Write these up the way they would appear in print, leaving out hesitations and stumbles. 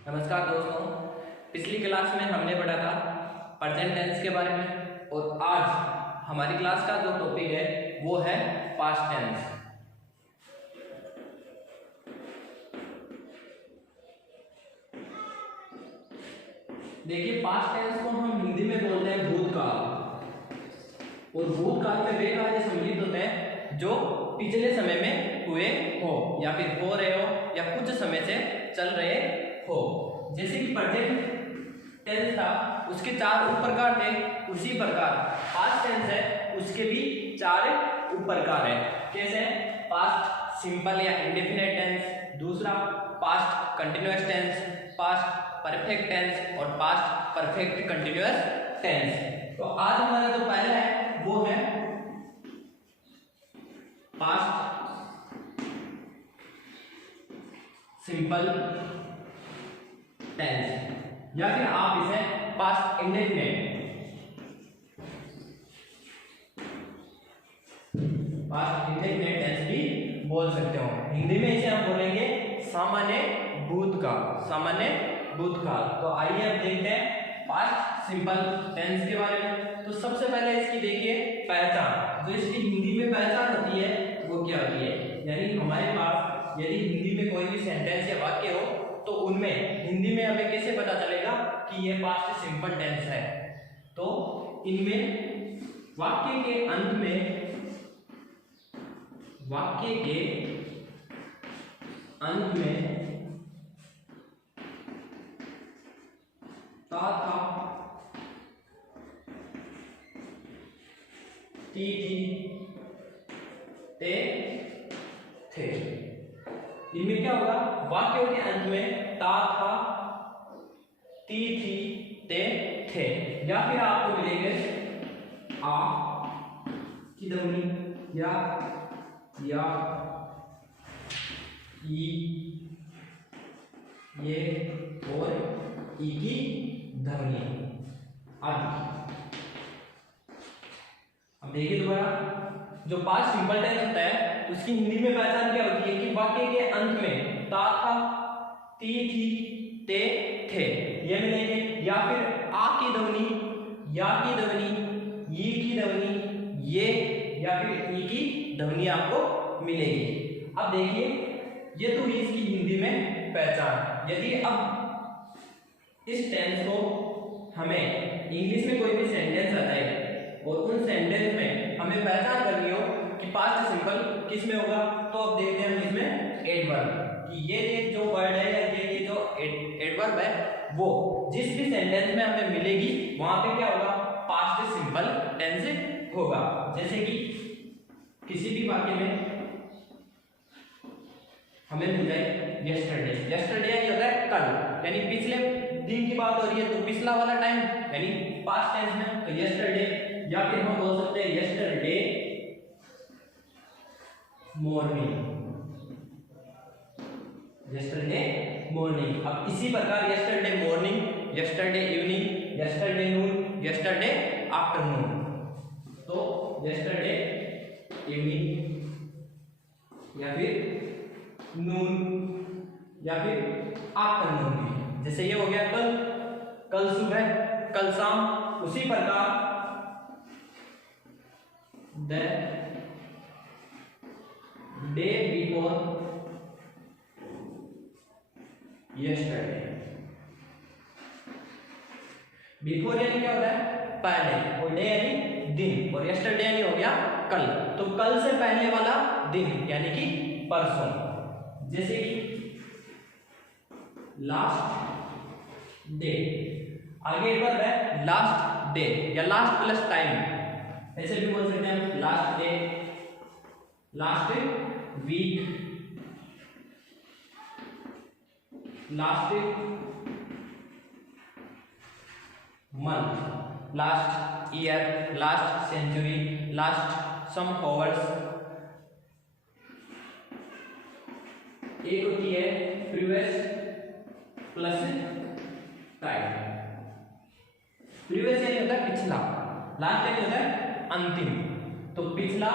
नमस्कार दोस्तों। पिछली क्लास में हमने पढ़ा था प्रेजेंट टेंस के बारे में और आज हमारी क्लास का जो टॉपिक है वो है पास्ट टेंस। देखिए, पास्ट टेंस को हम हिंदी में बोलते हैं भूतकाल, और भूतकाल में वे कार्य सम्मिलित होते हैं जो पिछले समय में हुए हो या फिर हो रहे हो या कुछ समय से चल रहे हो। जैसे कि प्रेजेंट टेंस था, उसके चार उप प्रकार थे, उसी प्रकार पास्ट टेंस है, उसके भी चार उप प्रकार है। कैसे? पास्ट सिंपल या इंडेफिनिट टेंस, दूसरा past continuous tense, past perfect tense और पास्ट परफेक्ट कंटिन्यूअस टेंस। तो आज हमारा जो पहला है वो है पास्ट सिंपल टेंस, या फिर आप इसे पास्ट इंडेफिनिट टेंस भी बोल सकते हो। हिंदी में इसे हम बोलेंगे सामान्य भूतकाल। तो आइए अब देखते हैं पास्ट सिंपल टेंस के बारे में। तो सबसे पहले इसकी देखिए पहचान, जो इसकी हिंदी में पहचान होती है वो क्या होती है। यानी हमारे पास यदि हिंदी में कोई भी सेंटेंस या वाक्य हो तो उनमें हिंदी में हमें कैसे पता चलेगा कि ये पास्ट सिंपल टेंस है। तो इनमें वाक्य के अंत में ता था, ती थी, ते थे। इनमें क्या होगा? वाक्यों के अंत में ता था, ती थी, ते थे, या फिर आपको मिलेंगे आ की ध्वनि या ई, ये और ई की ध्वनि आदि। अब देखिए दोबारा, जो पास्ट सिंपल टेंस होता है उसकी हिंदी में पहचान क्या होती है कि वाक्य के अंत में ता था, ती थी, ते थे ये मिलेंगे, या फिर आ की ध्वनि, या की ध्वनि, ई की ध्वनि, ये, या फिर ई की ध्वनि आपको मिलेगी। अब देखिए, ये तो इसकी हिंदी में पहचान। यदि अब इस टेंस को हमें इंग्लिश में कोई भी सेंटेंस आता है और उन सेंटेंस में हमें पहचान करनी हो कि पास्ट सिंपल किस में होगा, तो अब देखते हैं इसमें एडवर्ब कि ये जो वर्ड है या ये जो एडवर्ब है वो जिस भी सेंटेंस में हमें मिलेगी वहां पे क्या होगा? पास्ट सिंपल टेंस होगा। जैसे कि किसी भी वाक्य में हमें मिल जाए यस्टरडे। यस्टरडे यानी होता है कल, यानी पिछले दिन की बात हो रही है तो पिछला वाला टाइम यानी पास्ट टेंस में, तो यस्टरडे, या फिर हम बोल सकते हैं यस्टरडे मॉर्निंग। अब इसी प्रकार yesterday morning, yesterday evening, yesterday noon, yesterday afternoon. तो यस्टरडे इवनिंग या फिर नून या फिर आफ्टरनून। जैसे ये हो गया कल सुबह, कल शाम। उसी प्रकार the day before yesterday. Before यानी क्या होता है? पहले, और डे यानी दिन, और यस्टरडे यानी हो गया कल। तो कल से पहले वाला दिन यानी कि परसों। जैसे कि लास्ट डे, आगे एक बार है लास्ट डे या लास्ट प्लस टाइम, ऐसे भी बोल सकते हैं last day, last week, last month, last year, last century, last some hours. एक होती है प्रीवियस प्लस टाइम। प्रीवियस यानी होता है पिछला, लास्ट यानी होता है अंतिम। तो पिछला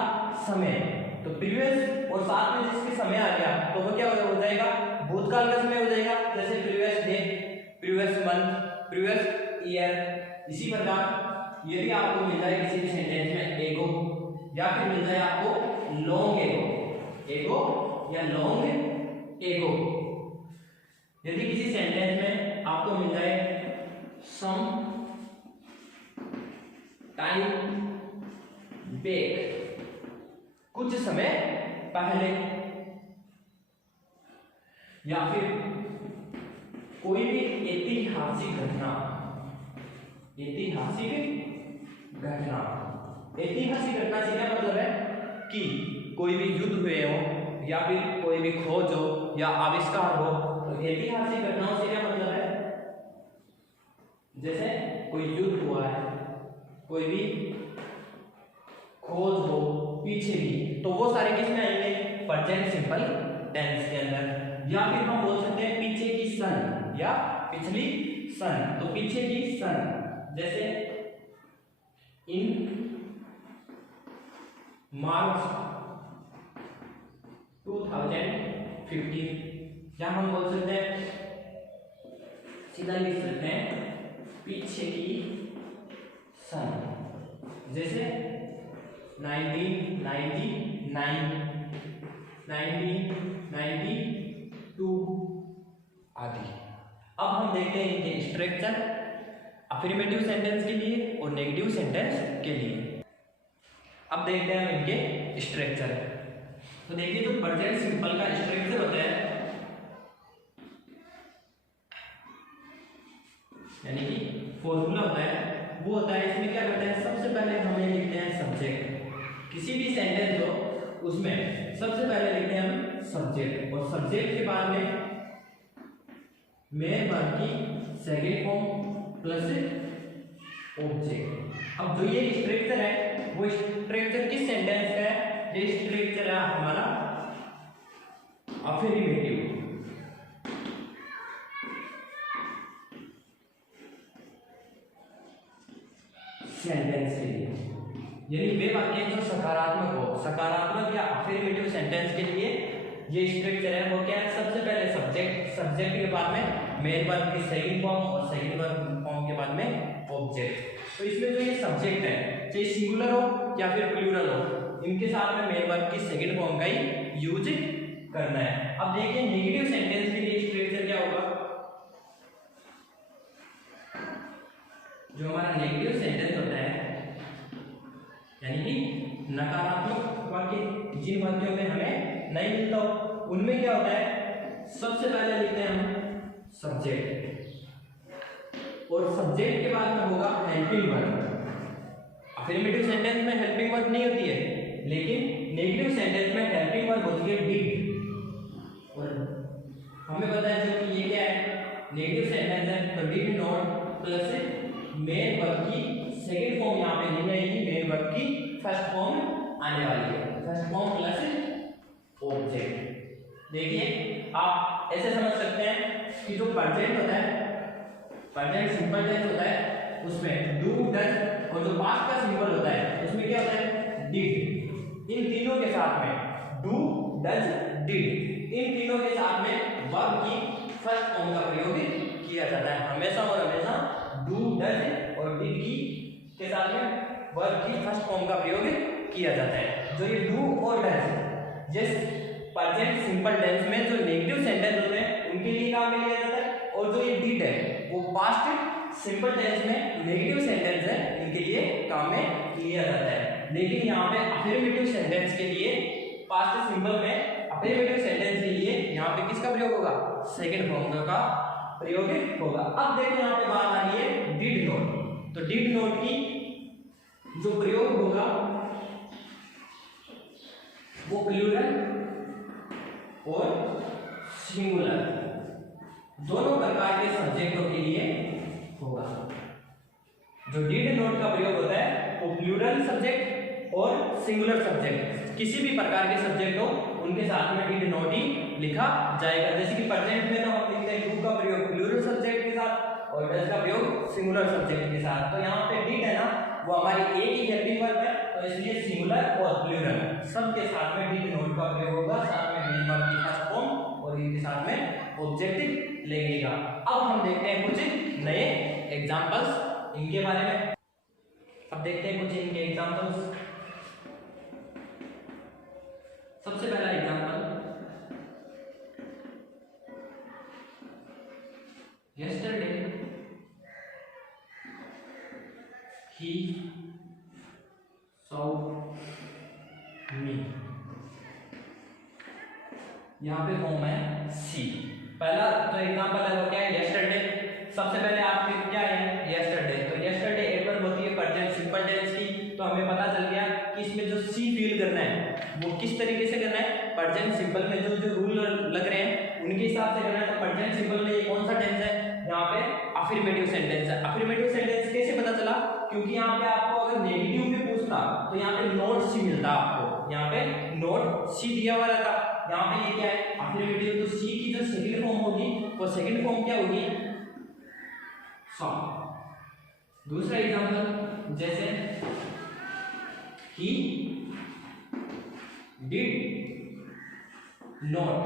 समय, तो प्रीवियस और साथ में जिसके समय आ गया तो वो क्या हो जाएगा? भूतकाल का समय हो जाएगा। जैसे previous day previous month, previous year. इसी प्रकार ये भी आपको मिल जाए किसी भी सेंटेंस में एगो, या फिर मिल जाए आपको लॉन्ग एगो, एगो या लॉन्ग एगो। यदि किसी सेंटेंस में आपको मिल जाए सम टाइम बैक, कुछ समय पहले, या फिर कोई भी ऐतिहासिक घटना, ऐतिहासिक घटना, ऐतिहासिक घटना से क्या मतलब है कि कोई भी युद्ध हुए हो या फिर कोई भी खोज हो या आविष्कार हो। तो ऐतिहासिक घटनाओं से क्या मतलब है, जैसे कोई युद्ध हुआ है, कोई भी खोज हो पीछे भी, तो वो सारे किस में आएंगे, प्रेजेंट सिंपल टेंस के अंदर। या फिर हम बोल सकते हैं पीछे की सन या पिछली सन। तो पीछे की सन जैसे इन मार्च 2015, या हम बोल सकते हैं सीधा लिख सकते हैं पीछे की सन, जैसे 1999, 1992 आदि। अब हम देखते हैं इनके स्ट्रक्चर अफर्मेटिव सेंटेंस के लिए और नेगेटिव सेंटेंस के लिए। अब देखते हैं हम इनके स्ट्रक्चर। तो देखिए जो प्रेजेंट सिंपल का स्ट्रक्चर होता है, यानी कि फॉर्मूला होता है, वो होता है इसमें क्या करते हैं, सबसे पहले हमें लिखते हैं सब्जेक्ट। किसी भी सेंटेंस हो उसमें सबसे पहले लिखते हैं हम सब्जेक्ट, और सब्जेक्ट के बाद में मेन वर्ब की सेकंड फॉर्म प्लस ऑब्जेक्ट। अब जो ये स्ट्रक्चर है वो स्ट्रक्चर किस सेंटेंस का है, ये स्ट्रक्चर है हमारा अफर्मेटिव सेंटेंस के लिए, यानी वे वाक्य जो सकारात्मक हो, सकारात्मक या अफर्मेटिव सेंटेंस के लिए ये स्ट्रक्चर है वो क्या है, सबसे पहले सब्जेक्ट, सब्जेक्ट के बाद में मेन वर्ब की सेकंड फॉर्म और सेकंड वर्ब फॉर्म के बाद में ऑब्जेक्ट। तो इसमें जो ये सब्जेक्ट है चाहे सिंगुलर हो या फिर प्लूरल हो, इनके साथ में मेन वर्ब की सेकंड फॉर्म का ही यूज करना है। अब देखिए नेगेटिव सेंटेंस के लिए स्ट्रक्चर क्या होगा, जो हमारा नेगेटिव सेंटेंस होता है, यानी कि नकारात्मक वाक्य, जिन वाक्यों में हमें नहीं मिलता हो, उनमें क्या होता है, सबसे पहले लिखते हैं हम सब्जेक्ट, और सब्जेक्ट के बाद में होगा हेल्पिंग वर्ब। अफर्मेटिव सेंटेंस में हेल्पिंग वर्ब नहीं होती है, लेकिन नेगेटिव सेंटेंस में हेल्पिंग वर्ब होती है डिड। और हमें पता है जो कि ये क्या है, नेगेटिव सेंटेंस है, तो did not plus main verb की सेकंड फॉर्म यहाँ पे नहीं आएगी, मेन वर्ब की फर्स्ट फॉर्म आने वाली है, फर्स्ट फॉर्म प्लस ऑब्जेक्ट। देखिए आप ऐसे समझ सकते हैं कि जो प्रेजेंट होता है, प्रेजेंट सिंपल टेंस होता है, उसमें डू डज, और जो पास्ट का सिंपल होता है उसमें क्या होता है, डिड। इन तीनों के साथ में डू डज डिड, इन तीनों के साथ में वर्ब की फर्स्ट फॉर्म का प्रयोग किया जाता है हमेशा और हमेशा। डू डज और डिड की के साथ में वर्ब की फर्स्ट फॉर्म का प्रयोग किया जाता है। जो ये डू और डज जिस प्रेजेंट सिंपल टेंस में जो नेगेटिव सेंटेंस होते हैं उनके लिए काम में लिया जाता है, और जो ये डिड है वो पास्ट सिंपल टेंस में नेगेटिव सेंटेंस है, इनके लिए काम में लिया जाता है। लेकिन यहाँ पे अफर्मेटिव सेंटेंस के लिए, पास्ट सिंपल में अफर्मेटिव सेंटेंस के लिए यहाँ पे किसका प्रयोग होगा, सेकंड फॉर्म का प्रयोग होगा। अब देखो यहाँ पे बात आ रही है डिड नॉट। तो डिड नॉट की जो प्रयोग होगा वो प्लूरल और सिंगुलर दोनों प्रकार के सब्जेक्टों के लिए होगा। जो डिड नॉट का प्रयोग होता है वो प्लूरल सब्जेक्ट और सिंगुलर सब्जेक्ट, किसी भी प्रकार के सब्जेक्ट हो उनके साथ में डिड नॉट ही लिखा जाएगा। जैसे कि प्रेजेंट में तो हम लिखते हैं डू का प्रयोग प्लूरल सब्जेक्ट के साथ और डज का प्रयोग सिंगुलर सब्जेक्ट के साथ। तो यहाँ पे डिड है ना, वो हमारी एक ही हेल्पिंग वर्ब है, तो इसलिए सिंगुलर और प्लूरल सबके साथ में डिड नॉट का प्रयोग होगा, साथ में मेन वर्ब की फर्स्ट फॉर्म और इनके साथ में ऑब्जेक्ट लगेगा। अब हम देखते हैं कुछ नए एग्जांपल्स इनके बारे में। अब देखते हैं कुछ इनके एग्जांपल्स। सबसे पहला example, yesterday he saw me। यहाँ पे फॉर्म है सी। पहला जो एग्जांपल है वो क्या है, yesterday। सबसे पहले आपके क्या है yesterday, तो yesterday एडवर्ब होती है प्रेजेंट सिंपल टेंस की। तो हमें पता चल गया कि इसमें जो सी फील करना है वो किस तरीके से करना है, प्रेजेंट सिंपल में जो जो रूल लग रहे हैं उनके हिसाब से करना है। तो प्रेजेंट सिंपल में ये कौन सा टेंस है, यहाँ पे अफर्मेटिव सेंटेंस है। अफर्मेटिव सेंटेंस कैसे पता चला, क्योंकि यहाँ पे आपको अगर नेगेटिव में पूछता तो यहाँ पे नोट सी मिलता आपको, यहाँ पे नोट सी दिया हुआ रहता। यहाँ पे ये क्या है अफर्मेटिव, तो सी की जो सेकंड फॉर्म होगी वो सेकंड फॉर्म क्या होगी, सॉ। दूसरा एग्जांपल, जैसे he did not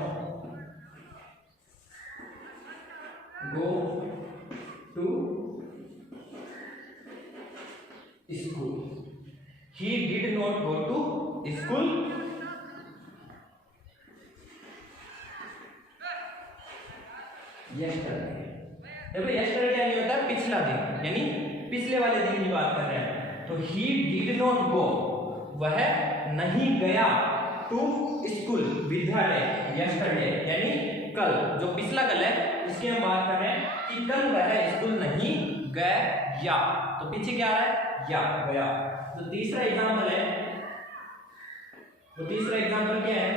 go to school। he did not go to school yesterday। देखो yesterday क्या नहीं होता, पिछला दिन, यानी पिछले वाले दिन की बात कर रहे हैं। तो he did not go, वह नहीं गया, टू स्कूल, विद्यालय, yesterday यानी कल, जो पिछला कल है उसकी हम बात कर रहे हैं कि कल वह स्कूल नहीं गया। तो पीछे क्या आ रहा है, या गया। तो तीसरा एग्जांपल है, तो तीसरा एग्जांपल क्या है,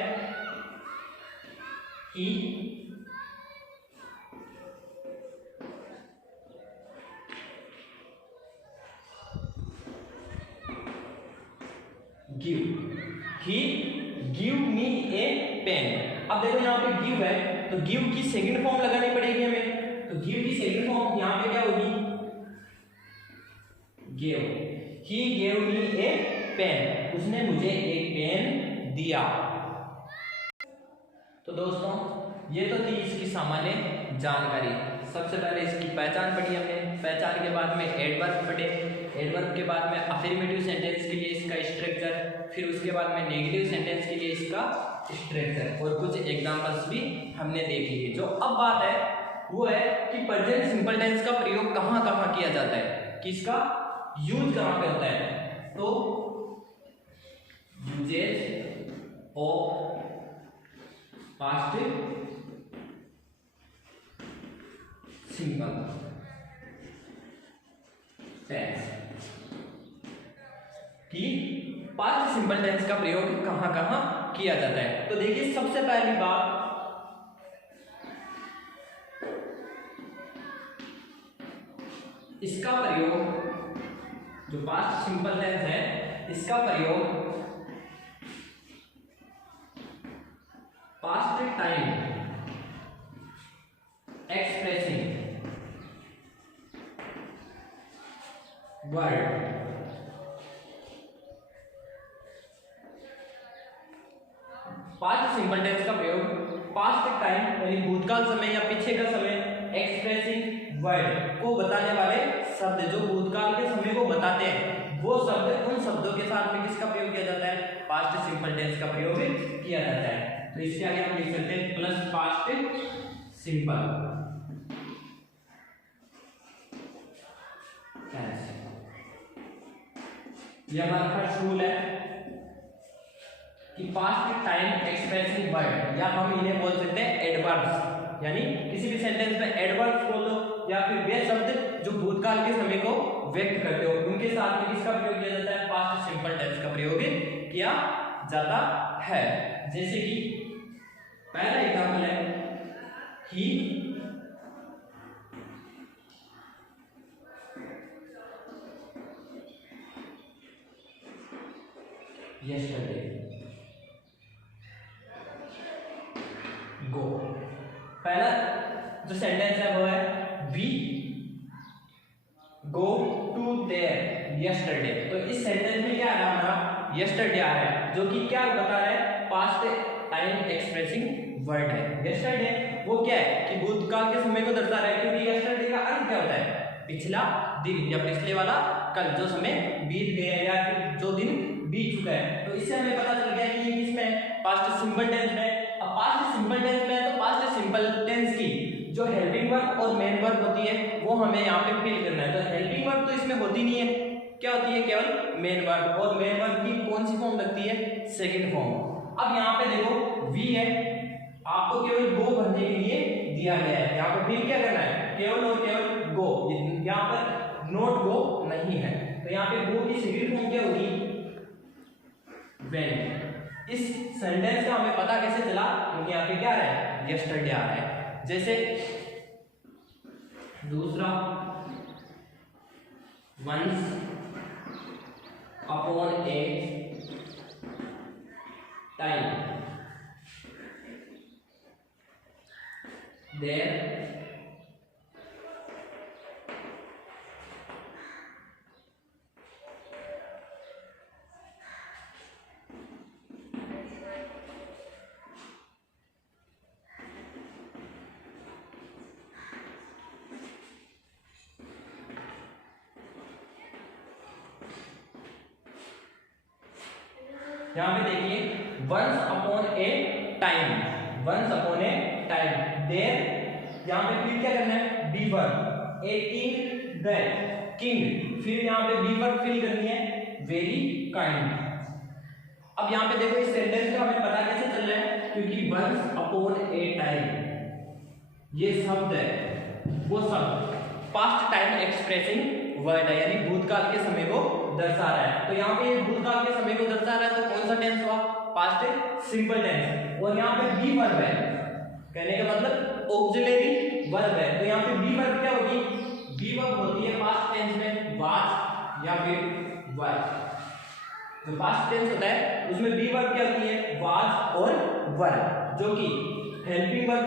he give me a pen। अब देखो यहाँ पे give है तो give की सेकंड फॉर्म लगानी पड़ेगी हमें। तो give की सेकंड फॉर्म यहाँ पे क्या होगी, gave। he gave me a pen, उसने मुझे एक पेन दिया। तो दोस्तों ये तो थी इसकी सामान्य जानकारी। सबसे पहले इसकी पहचान पढ़ी हमने, पहचान के बाद में एडवर्ब पढ़े, एडवर्ब के बाद में अफर्मेटिव सेंटेंस के लिए इसका स्ट्रक्चर, फिर उसके बाद में नेगेटिव सेंटेंस के लिए इसका स्ट्रक्चर, और कुछ एग्जांपल्स भी हमने देख लिए। जो अब बात है वो है कि प्रेजेंट सिंपल टेंस का प्रयोग कहाँ कहाँ किया जाता है, किसका यूज कहाँ पे होता है। तो usages of past simple tense, कि पास्ट सिंपल टेंस का प्रयोग कहां कहां किया जाता है। तो देखिए सबसे पहली बात, इसका प्रयोग, जो पास्ट सिंपल टेंस है इसका प्रयोग past time expressing word, past simple tense का प्रयोग पास्ट टाइम यानी भूतकाल समय या पीछे का समय, एक्सप्रेसिंग वर्ड को बताने वाले शब्द जो भूतकाल के समय को बताते हैं वो शब्द, उन शब्दों के साथ में किसका प्रयोग किया जाता है, पास्ट सिंपल टेंस का प्रयोग किया जाता है। तो इसके आगे हम लिख सकते हैं प्लस पास्ट सिंपल टेंस। ये हमारा फर्स्ट रूल है कि पास्ट टाइम एक्सप्रेसिंग वर्ड, या हम इन्हें बोल सकते हैं एडवर्ब्स, यानी किसी भी सेंटेंस में एडवर्ब्स बोल दो या फिर वे शब्द जो भूतकाल के समय को व्यक्त करते हो उनके साथ में किसका प्रयोग किया जाता है, पास्ट सिंपल टेंस का प्रयोग किया जाता है। जैसे कि पहला एग्जांपल है ही yesterday go। पहला जो सेंटेंस है वो है we go to there yesterday। तो इस सेंटेंस में क्या आ रहा है, हमारा yesterday आ रहा है, जो कि क्या बता रहा है, पास्ट टाइम एक्सप्रेसिंग वर्ड है। यस्टरडे वो क्या है कि भूतकाल के समय को दर्शा रहा है, क्योंकि यस्टरडे का अर्थ क्या होता है, पिछला दिन या पिछले वाला कल, जो समय बीत गया है या फिर जो दिन बीत चुका है। तो इससे हमें पता चल गया कि ये किसमें, पास्ट सिंपल टेंस में। अब पास्ट सिंपल टेंस में तो पास्ट सिंपल टेंस की जो हेल्पिंग वर्ब और मेन वर्ब होती है वो हमें यहाँ पे फिल करना है। तो हेल्पिंग वर्ब तो इसमें होती नहीं है, क्या होती है, केवल मेन वर्ब। और मेन वर्ब की कौन सी फॉर्म लगती है, सेकंड फॉर्म। अब यहाँ पे देखो वी है, आपको केवल गो भरने के लिए दिया गया है। यहाँ पे फिर क्या करना है, केवल और केवल गो, यहाँ पर नॉट गो नहीं है। तो यहाँ पे गो की सेकंड फॉर्म क्या होगी, व्हेन। इस सेंटेंस का हमें पता कैसे चला, क्योंकि यहाँ पे क्या आ रहा है, यस्टरडे आ रहा है। जैसे दूसरा, once upon a time there यहाँ पे देखिए once upon a time, once upon a time there, यहाँ पे फिर क्या करना है, be verb, a king that king, फिर यहाँ पे बी वर्ब फिल करनी है, वेरी काइंड। अब यहाँ पे देखो इस सेंटेंस का हमें पता कैसे चल रहा है, क्योंकि वंस अपॉन ए टाइम ये शब्द है, वो शब्द पास्ट टाइम एक्सप्रेसिंग वर्ड है, यानी भूतकाल के समय को दर्शा रहा है। तो यहाँ पे भूतकाल के समय को दर्शा रहा है, तो कौन सा टेंस हुआ, पास्ट सिंपल टेंस। और यहाँ पे बी वर्ब है, कहने का मतलब ऑक्सिलरी वर्ब है। तो यहाँ पे बी वर्ब क्या होगी, बी वर्ब होती है पास्ट टेंस में वाज या फिर वर। जो पास्ट टेंस होता है उसमें बी वर्ब क्या होती है, वाज और वर, जो कि हेल्पिंग वर्ब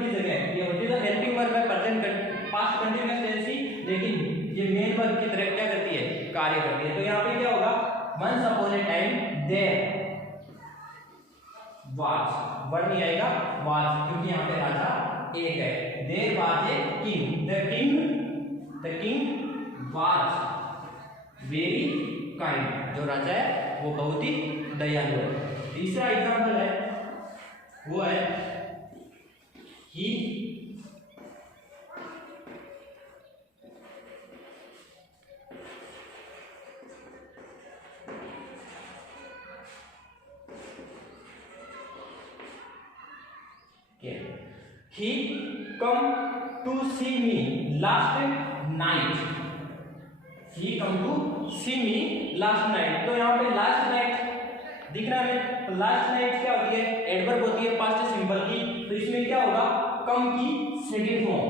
की जगह ये होती है। तो हेल्पिंग वर्ब है प्रेजेंट पास्ट कंटीन्यूअस टेंस ही, लेकिन ये मेन वर्ब की तरह क्या करती है, कार्य करती है। तो यहाँ पे क्या होगा, once upon a time there was, word नहीं आएगा वाज, क्योंकि यहाँ पे राजा एक है। There was a king, the king was very kind, जो राजा है वो बहुत ही दयालु है। तीसरा एग्जांपल है वो है ही He come to see me last night. He come to see me last night. तो यहाँ पे last night दिख रहा है, तो last night क्या होती है, एडवर्ब होती है पास्ट सिंपल की। तो इसमें क्या होगा, कम की सेकंड फॉर्म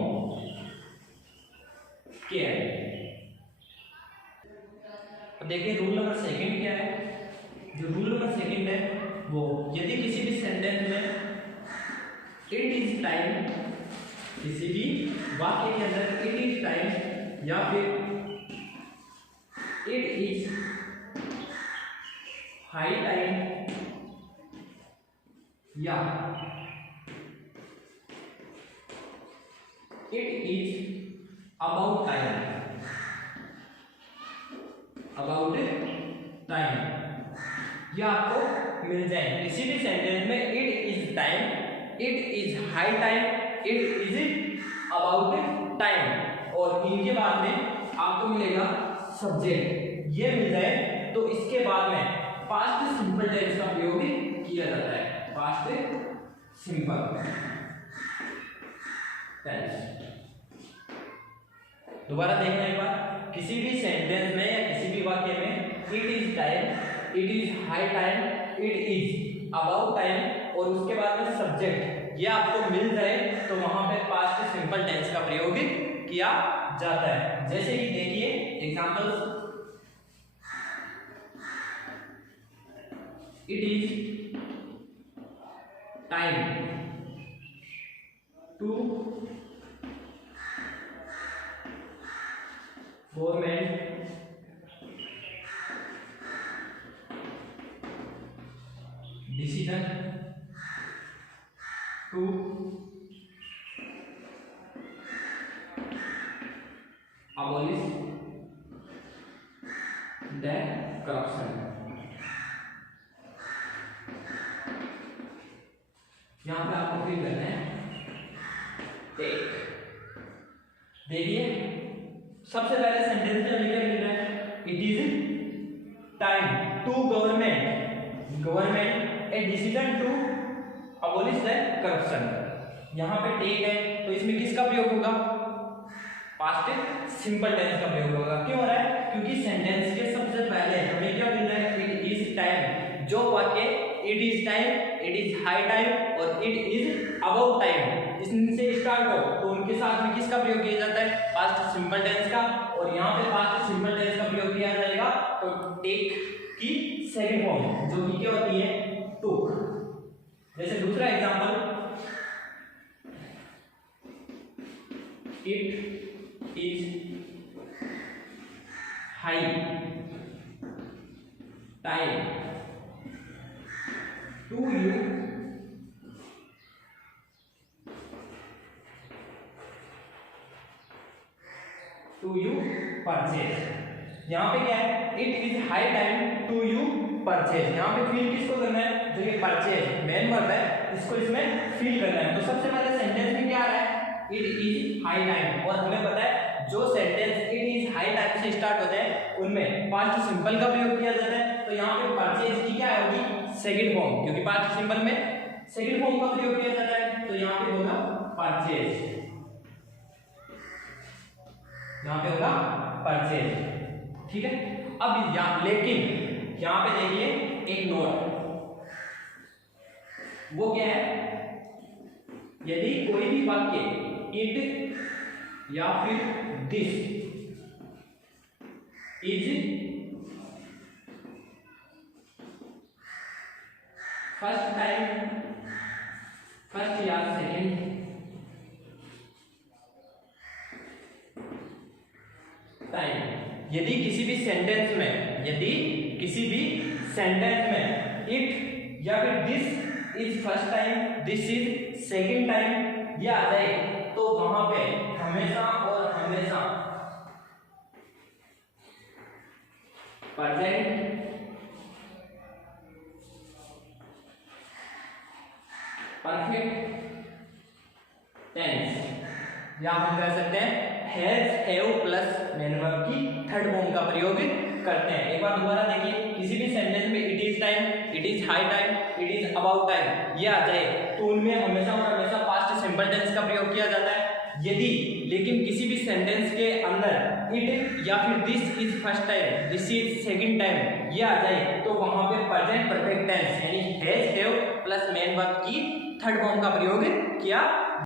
क्या है। देखिए रूल नंबर सेकंड क्या है, जो रूल नंबर सेकंड है वो, यदि किसी भी सेंटेंस में इट इज टाइम, किसी भी वाक्य के अंदर इट इज टाइम या फिर इट इज हाई टाइम या इट इज अबाउट टाइम, यह आपको मिल जाए किसी भी सेंटेंस में। It is time, it is high time, it is about time, और इनके बाद में आपको मिलेगा सब्जेक्ट, ये मिल जाए तो इसके बाद में पास्ट सिंपल टेंस का प्रयोग किया जाता है। पास्ट सिंपल टेंस दोबारा देखना एक बार, किसी भी सेंटेंस में या किसी भी वाक्य में it is time, it is high time, it is about time और उसके बाद में सब्जेक्ट, ये आपको मिल जाए तो वहां पे पास्ट सिंपल टेंस का प्रयोग किया जाता है। जैसे कि देखिए examples, it is time to government decision abolish the corruption। यहां पे आपको फिल करना है टेक। देखिए सबसे पहले सेंटेंस में हमें क्या मिल रहा है, it is time to government a decision to abolish the corruption. यहां पे टेक है तो इसमें किसका प्रयोग होगा, पास्ट सिंपल टेंस का प्रयोग होगा। क्यों हो रहा है, क्योंकि सेंटेंस के सबसे पहले हमें क्या मिल रहा है, इट इज टाइम। जो वाक्य it is time, it is high time और इट इज अबाउट टाइम इनसे स्टार्ट हो तो उनके साथ में किसका प्रयोग किया जाता है, पास्ट सिंपल टेंस का। और यहाँ पे पास्ट सिंपल टेंस का प्रयोग किया जाएगा तो टेक की सेकंड फॉर्म जो कि क्या होती है, टुक। जैसे दूसरा example, it is high time to you purchase. यहाँ पे क्या है, it is high time to you purchase. यहाँ पे फील किसको करना है, जो ये परचेज मेन वर्ब है इसको इसमें फील करना है। तो सबसे पहले सेंटेंस में क्या आ रहा है, इट इज हाई टाइम। और हमें पता है जो sentence it is high time से स्टार्ट होते हैं उनमें पास्ट सिंपल का प्रयोग किया जाता है। तो यहाँ पे परचेज की क्या होगी, सेकंड फॉर्म, क्योंकि पास्ट सिंपल में सेकंड फॉर्म का प्रयोग किया जाता है तो यहाँ पे होगा परचेज। यहाँ पे होगा परचेज, ठीक है। अब लेकिन यहाँ पे देखिए एक नोट, वो क्या है, यदि कोई भी वाक्य इट या फिर दिस इज फर्स्ट या सेकंड टाइम, यदि किसी भी सेंटेंस में इट या फिर this is first time, this is second time ये आ जाए तो वहां पे हमेशा और हमेशा प्रेजेंट परफेक्ट टेंस या हम कह सकते हैं has have plus main verb की थर्ड फॉर्म का प्रयोग करते हैं। एक बार दोबारा देखिए, किसी भी सेंटेंस में it is time, it is high time, it is about time ये आ जाए तो उनमें हमेशा और हमेशा पास्ट सिंपल टेंस का प्रयोग किया जाता है। यदि लेकिन किसी भी सेंटेंस के अंदर इट या फिर this is first time, this is second time ये आ जाए तो वहां पे प्रेजेंट परफेक्ट टेंस यानी has have plus main verb की थर्ड फॉर्म का प्रयोग किया